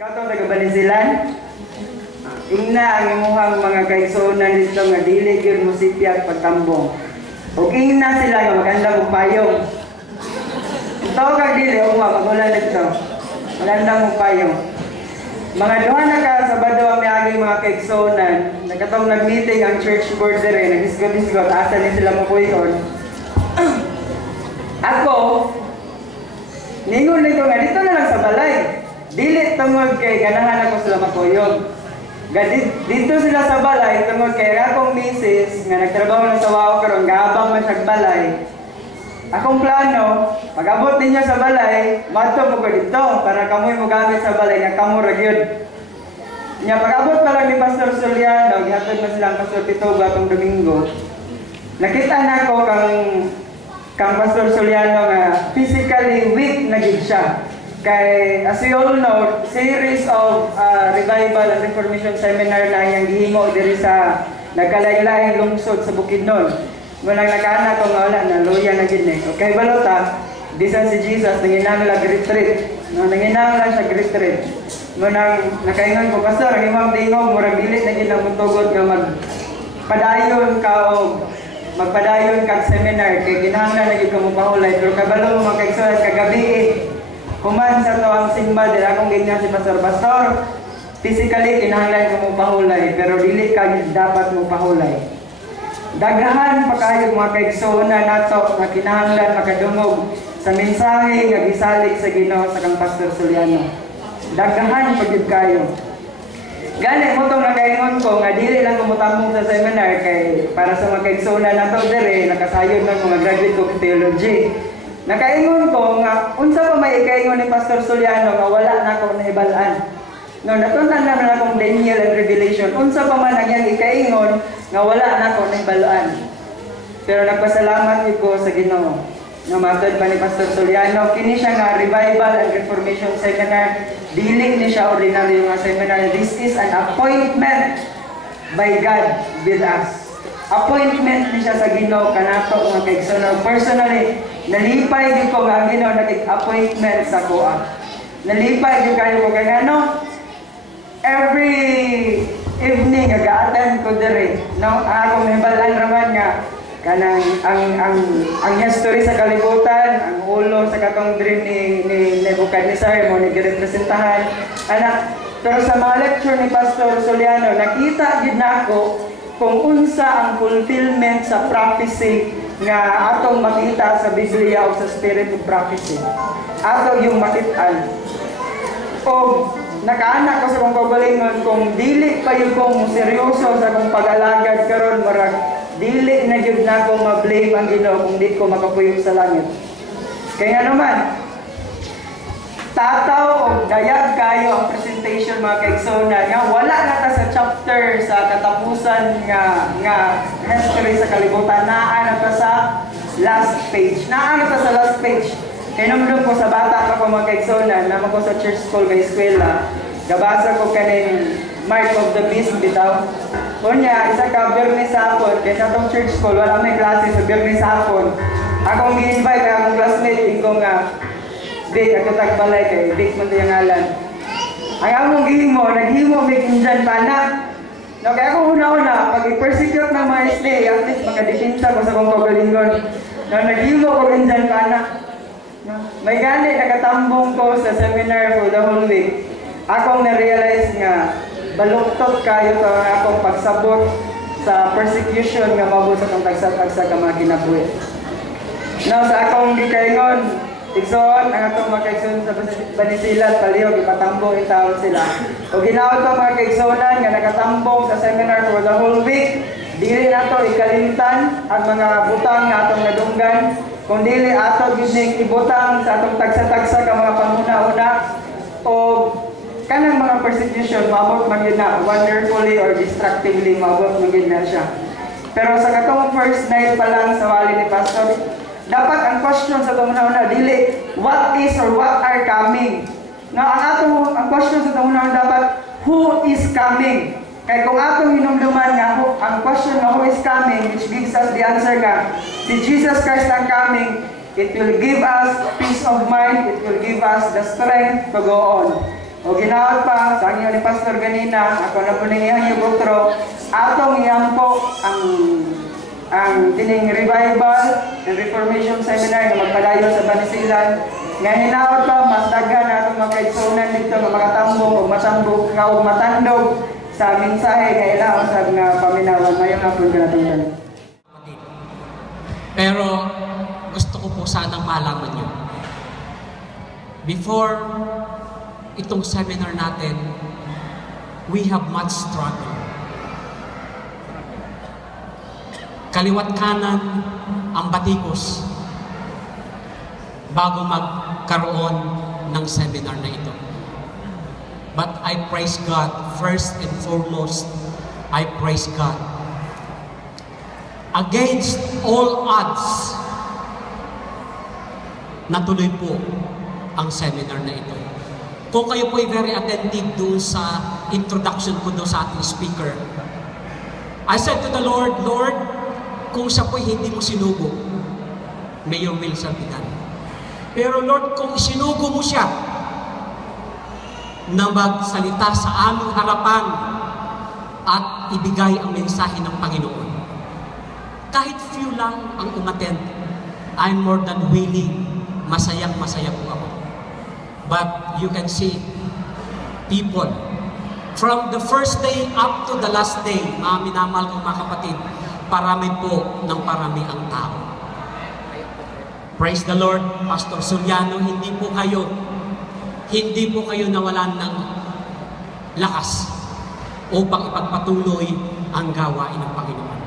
Katong taga-Balisilan, ingna ang imuhang mga kaigsunan dito nga dili gyud mo sipyag pagtambong. Ug ingna sila nga maganda og payong. Ito kag dili magulan dito. Maganda og payong. Mga duha na ka Sabado ang miaging mga kaigsunan, nagkatong nag-meeting ang church board dire, nag-isgot-isgot asa ni sila mapuyon. Ako ningon nito nga dito na lang sa balay. Dili tungod kay ganahan ako sila makuyog. Dito sila sa balay tungod kay akong misis nga nagtrabaho na sa WAO karon gaabang man sa balay. Akong plano, pag-abot ninyo sa balay, madto mo ko dito para kamoy mo gamit sa balay nga kamo ra gyud. Nya pag-abot pa lang ni Pastor Soliano, gihatod na silang Pastor Tito atong Domingo. Nakita na ko kang Pastor Soliano nga physically weak na gid siya. Kay as you all know, series of revival and reformation seminar na iyang gihimo diri sa nagkalain-laing lungsod sa Bukidnon. Muna nakana ko nga wala na luya na gid ni. Okay balota, bisan si Jesus nanginahanglan retreat. Nanginahanglan siya retreat. Muna nakaingon ko pastor, ang imong tingog murag dili na gid ang mutugot nga magpadayon ka og magpadayon kag seminar kay kinahanglan na gid ka mo pahulay pero kabalo mo makaigsulat kagabi kuman sa to ang simba dira akong ganyan si Pastor physically kinahanglan ko mo pahulay pero dili ka dapat mo pahulay. Daghan pa kayo mga kaigsuonan nato nga kinahanglan makadungog sa mensahe nga gisalig sa Ginoo sa kang Pastor Soliano. Daghan pa gyud kayo. Gani mo tong nakaingon ko nga dili lang ko motambong sa seminar kay para sa mga kaigsuonan nato dire nakasayod na mga graduate ko theology. Nakaingon ko nga unsa pa may ikaingon ni Pastor Soliano nga wala na ako nahibalaan. No, natundan naman akong Daniel and Revelation. Unsa pa man ang iyang ikaingon nga wala na ako nahibalaan. Pero nagpasalamat ko sa Ginoo. Nga matod pa ni Pastor Soliano, kini siya nga Revival and Reformation Seminar. Dili ni siya ordinaryo nga seminar. This is an appointment by God with us. Appointment ni siya sa Ginoo kanato nga kaigsuonan. Personally, nalipay gyud ko nga ang Ginoo nag-appointment sa kuha. Nalipay gyud kayo ko kay ano? Every evening aga-attend ko dire. No, ako mahibalan raman nga kanang ang history sa kalibutan, ang ulo sa katong dream ni Nebuchadnezzar mo ni girepresentahan. Ana, pero sa mga lecture ni Pastor Soliano, nakita gid na ako kung unsa ang fulfillment sa prophecy nga atong makita sa Biblia o sa spirit of prophecy. Ato yung makitaan. O nakaanak ko sa kong kaugalingon kung dili pa yung kong seryoso sa kong pag-alagad karon marag dili na gyud na akong ma-blame ang Ginoo kung di ko makapuyog sa langit. Kaya naman tataw o dayag kayo ang presentation mga kaigsuonan nga wala na ta sa chapter sa katapusan nga history sa kalibutan naa na ta sa last page. Naa na ta sa last page. Kaya naman ko sa bata ako mga kaigsuonan na ko sa church school nga eskwela. Gabasa ko kaning Mark of the Beast bitaw. Kunya isa ka Biyernes hapon kay sa tong church school wala may klase sa Biyernes hapon. Akong gi-invite akong classmate ingko nga Big, ako tagbalay kay Big man yung ngalan. Ang among gihimo, naghimo may kinjan pa na. No, kaya ako una-una, pag i-persecute ng mga stay, at least makadipinsa ko sa kong kagalingon. No, naghimo ko kinjan pa na. No, may gani, nakatambong ko sa seminar for the whole week. Akong na-realize nga, baluktot kayo sa akong pagsabot sa persecution nga mabot sa kong tagsa-tagsa ka mga kinabuhi. No, sa akong gikaingon, Igsoon, ang atong mga kaigsoon sa Banisilan, palihog, ipatambong itawag sila. O ginawa ito mga kaigsonan nga nakatambong sa seminar for the whole week. Dili na ito ikalimtan ang mga butang na atong nadunggan. Kung dili ato gining ibutang sa atong tagsa-tagsa ka mga panguna-una. O kanang mga persecution, maabot man yun na wonderfully or destructively, maabot man yun na siya. Pero sa katong first night pa lang sa wali ni Pastor, dapat ang question sa itong una-una, dili, what is or what are coming? Ang question sa itong una-una dapat, who is coming? Kaya kung atong hinumduman nga, ang question na who is coming, which gives us the answer nga, si Jesus Christ ang coming, it will give us peace of mind, it will give us the strength to go on. O ginaot pa, sa inyo ni Pastor ganina, ako na po nangihang yung utro, atong iampo ang kining revival and reformation seminar na magpadayon sa Banisilan. Nga hinaot pa, mas daghan na itong mga kaigsunan dito ng mga tambong o matambong o matandog sa mensahe nga ilang sa nga paminawan. Ngayon ako yung kanatunggan. Pero gusto ko po sanang malaman nyo. Before itong seminar natin, we have much struggle. Kaliwat kanan ang batikos bago magkaroon ng seminar na ito. But I praise God, first and foremost, I praise God. Against all odds, natuloy po ang seminar na ito. Kung kayo po ay very attentive doon sa introduction ko doon sa ating speaker, I said to the Lord, Lord, kung siya po hindi mo sinugo, may your will shall be done. Pero Lord, kung sinugo mo siya na magsalita sa aming harapan at ibigay ang mensahe ng Panginoon, kahit few lang ang umattend, I'm more than willing. Masayang-masaya po ako. But you can see people from the first day up to the last day, mga minamahal kong mga kapatid, parami po ng parami ang tao. Praise the Lord, Pastor Soliano, hindi po kayo nawalan ng lakas upang ipagpatuloy ang gawain ng Panginoon.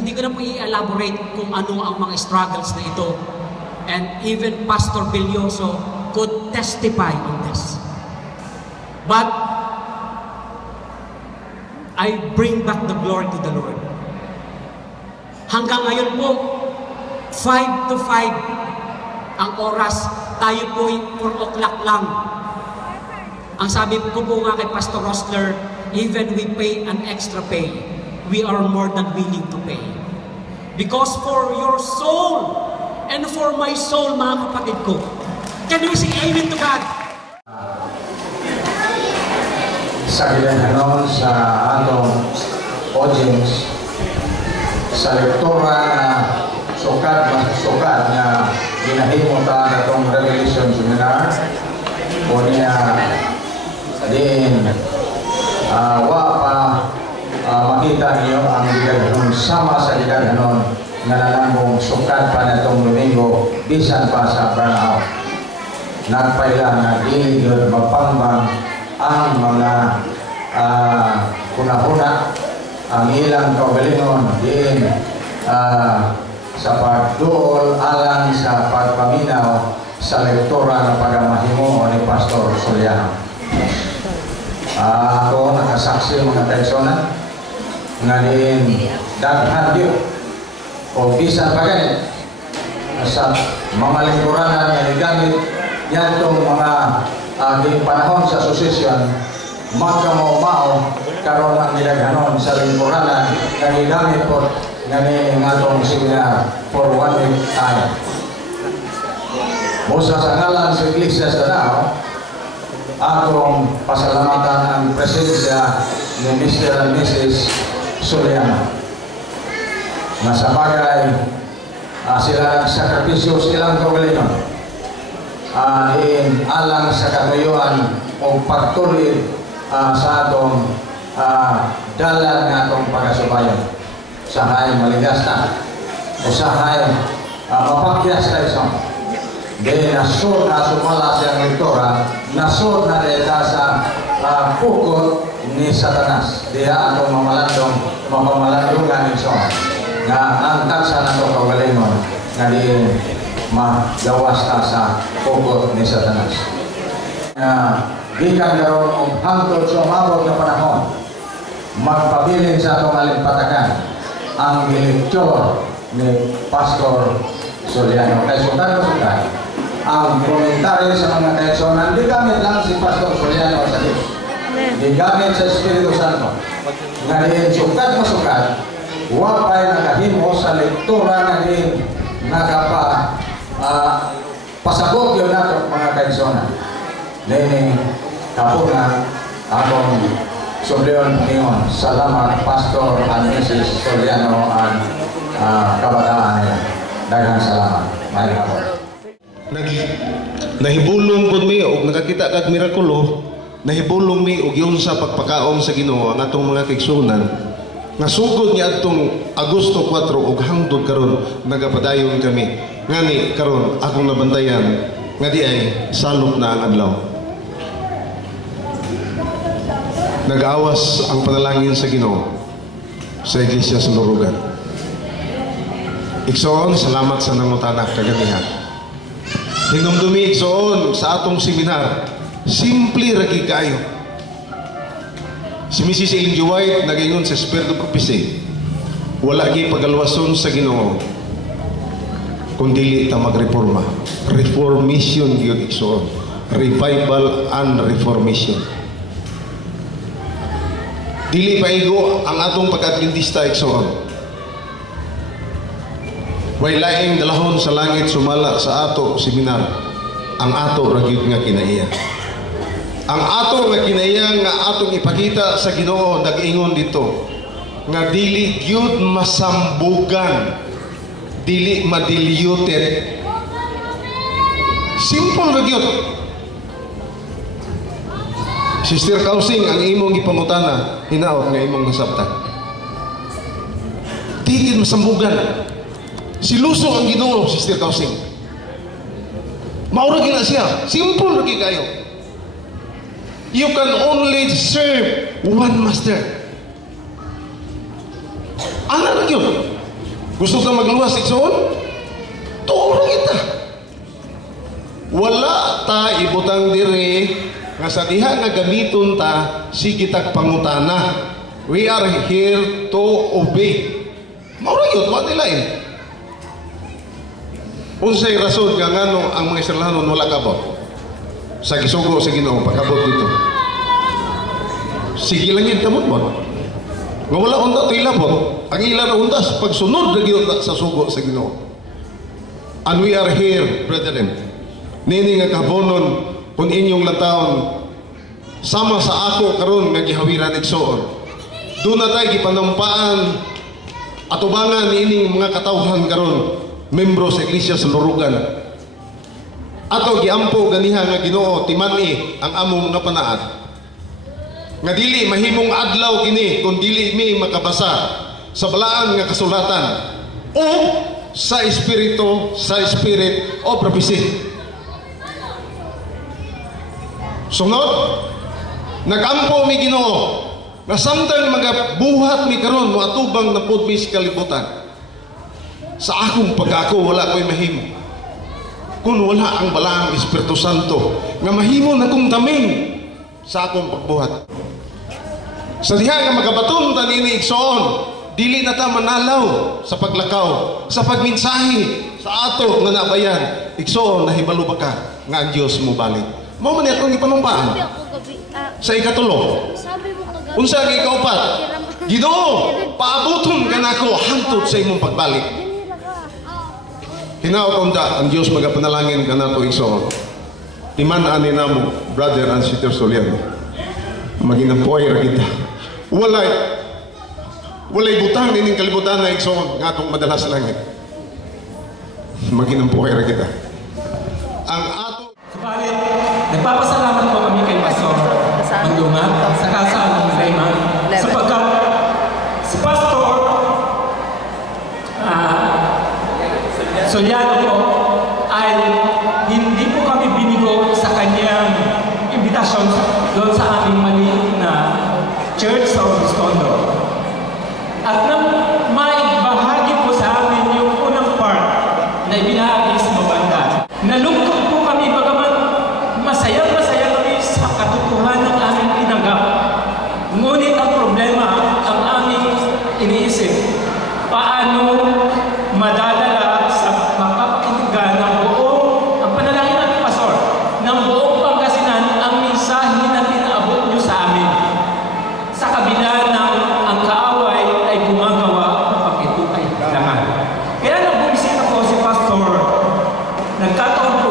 Hindi ko na po i-elaborate kung ano ang mga struggles na ito. And even Pastor Bilyoso could testify on this. But I bring back the glory to the Lord. Hanggang ngayon po, 5 to 5 ang oras, tayo po 4 o'clock lang. Ang sabi ko po nga kay Pastor Rosler, even we pay an extra pay, we are more than willing to pay. Because for your soul, and for my soul, mga kapatid ko, can we say amen to God? Sa ginaganon sa atong audience, sa lektura na sukat na ginahimo ta natong Revelation Seminar, o niya din wa pa makita niyo ang ginaganon sama sa ginaganon nga nanambong sukat pa na itong Domingo bisan pa sa burnout. Nagpaila na di yun mapambang ang mga kunahuna, ang ilang kaugalingon din sa pagduol alang sa pagpaminaw sa lektura ng pagamahimo ni Pastor Soliano. Ako nakasaksi mga taigsonan nga din daghan diyo o bisan pa ganit sa mga lingkuranan na nigamit yan itong mga panahon sa asosasyon magkamao-mao karon ang nilaghanon sa lingkuranan na nigamit po nga itong seminar for 1 week time. Musa sa ngalan sa Iglesia sa Danao, atong pasalamatan ang presensya ni Mr. and Mrs. Soliano. Na sa bagay, sila nagsakripisyo silang kaugalingon alang sa katuyuan o pagtuloy sa atong dalan ng atong pagkasubayan. Usahay maligas na, usahay mapakyas na isang. Dahil nasod na sumala siyang lektora, nasod na reta sa pukot ni Satanas. Diya atong mamalandungan isang. Nga ang taksa na itong kaugalingon nga di magawas na sa pukot ni Satanas. Gikan daron og hangtod sa umabot na panahon, magpabilin sa atong alimpatakan ang lektor ni Pastor Soliano. Kaya sukan ang komentary sa mga kaigsonan, di gamit lang si Pastor Soliano sa Diyos. Di gamit sa Espiritu Santo. Nga din sukat, wapay nakahimo sa lektura na din nakapasabog yun nato mga kaigsonan. Nini, kapo nga, akong Sobrion Ningon. Salamat, Pastor and Mrs. Soriano and kabataan nila. Daghang salamat. May kapon. Nahibulong pud mi og nakakita kag mirakulo, nahibulong mi og yun sa pagpakaon sa Ginoo ang atong mga kaigsunan. Nasugod niya atong Agosto 4 og hangtod karon nagapadayon kami. Ngani karon akong nabantayan nga di ay salop na ang adlaw. Nag-awas ang panalangin sa Ginoo sa Iglesia sa Lurugan. Igsoon, salamat sa nangutanak kaganihan. Hinumdumi igsoon sa atong seminar, simple ragi kayo. Si Mrs. Ellen G. White nagaingon sa Spirit of Prophecy, wala gi pagalwason sa Ginoo kung dili ta magreforma. Reformation gyud igsoon. Revival and reformation. Dili paigo ang atong pag-Adventista igsoon. Way laing dalahon sa langit sumala sa ato seminar. Ang ato ra gyud nga kinaiya. Ang ato nga kinaiya nga atong ipakita sa Ginoo nag-ingon dito nga dili gyud masambugan, dili madiluted. Simple ra gyud. Sister Kausing, ang imong ipangutana, hinaot nga imong nasabtan. Tigid masambugan. Siluso ang Ginoo, Sister Kausing. Maura gina siya. Simple lagi kayo. You can only serve one master. Ano na yun? Gusto ka magluwas, iksoon? Tuuro kita. Wala ta ibutang dire nga sa diha nga gamiton ta sige tag pangutana. We are here to obey. Maura yun, wa nilain. Unsay rason nga ngano ang mga Israelanon wala kabot sa gisugo sa Ginoo pagkabot dito. Sige lang yun kamot mo. Nga wala unta to ilabot. Ang ilan untas pagsunod na gyud sa sugo sa Ginoo. And we are here, brethren. Nini nga kabonon kung inyong lataon sama sa ako karon nga gihawiran igsoon. Doon na tayo gipanampaan atubangan niining mga katawhan karon membro sa Iglesia sa Lurugan. Ato giampo ganiha nga Ginoo timani ang among nga panaad. Nga dili mahimong adlaw kini kung dili mi makabasa sa balaan nga kasulatan o sa espiritu, sa spirit o prophecy. Sunod, nagampo mi Ginoo nga samtang magabuhat mi karon mo atubang na pud mi sa kalibutan. Sa akong pag-ako wala ko'y mahimo. Kung wala ang balaang Espiritu Santo nga mahimo na kong taming sa akong pagbuhat. Sa diha nga magabaton ta nini igsoon, dili na ta manalaw sa paglakaw, sa pagminsahi sa ato nga nabayan. Igsoon nahibalo ba ka nga ang Dios mo balik. Mao man atong ipanumpaan. Sa ikatulo. Unsa ang ikaupat? Ginoo, paabuton ka nako hangtod sa imong pagbalik. Hinaot unta ang Dios magapanalangin ka nato igsoon. Timan-ani namo, brother and sister Soliano. Maginampoy ra kita. Walay butang dining kalibutan na igsoon nga atong madalas langit. Maginampoy ra kita. Ang ato Subalit, nagpapasalamat po kami kay Pastor Mandunga sa kasama ng Raymond sapagkat si Pastor Soliano po ay hindi po kami binigo sa kanyang imbitasyon doon sa aming maliit na church sa Obistondo. At nang maibahagi po sa amin yung unang part na ibinahagi sa mabanda, nalungkot po kami bagaman masaya-masaya kami sa katotohanan ng aming tinanggap. Ngunit ang problema, ang aming iniisip, paano madadala sa makapakinggan ng buong, ang panalangin ng pastor, ng buong Pangasinan ang mensahe na pinaabot nyo sa amin. Sa kabila ng ang kaaway ay gumagawa kapag ito ay laman. Kaya nag-bumisita po si Pastor, nagkataon po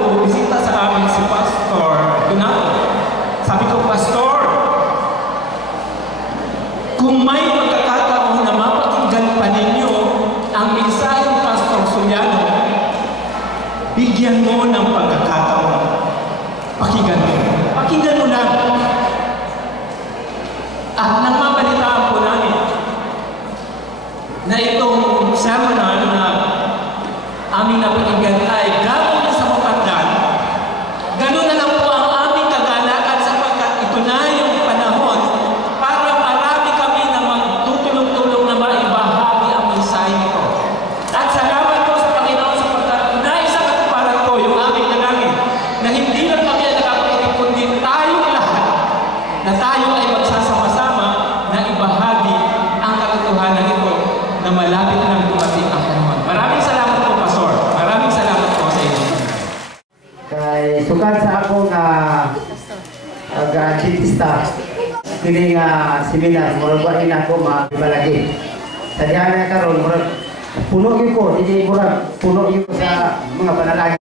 bigyan mo ng pagkakataon. Pakinggan mo. Pakinggan mo lang. At nagmabalitaan po namin na itong seminar na aming napakinggan ay gano'n na sa Mapagdan, gano'n na lang po ang aming kagalakan sapagkat ito na yung panahon para marami kami na magtutulong-tulong na maibahagi ang mensahe nito. At salamat po sa Panginoon sapagkat naisa katuparan ko yung aming dalangin na hindi lang kami ang nakapakinig kundi tayong lahat na tayo ay magsasama-sama na ibahagi ang katotohanan nito na malapit nang dumating ang panahon. Maraming salamat po, Pastor. Maraming salamat po sa inyo. Kay sukad sa akong agentista kini nga seminar murag wa ina ko mabalagi. Sa diyan karon murag puno gyud ko, DJ murag puno gyud ko sa mga panalangin.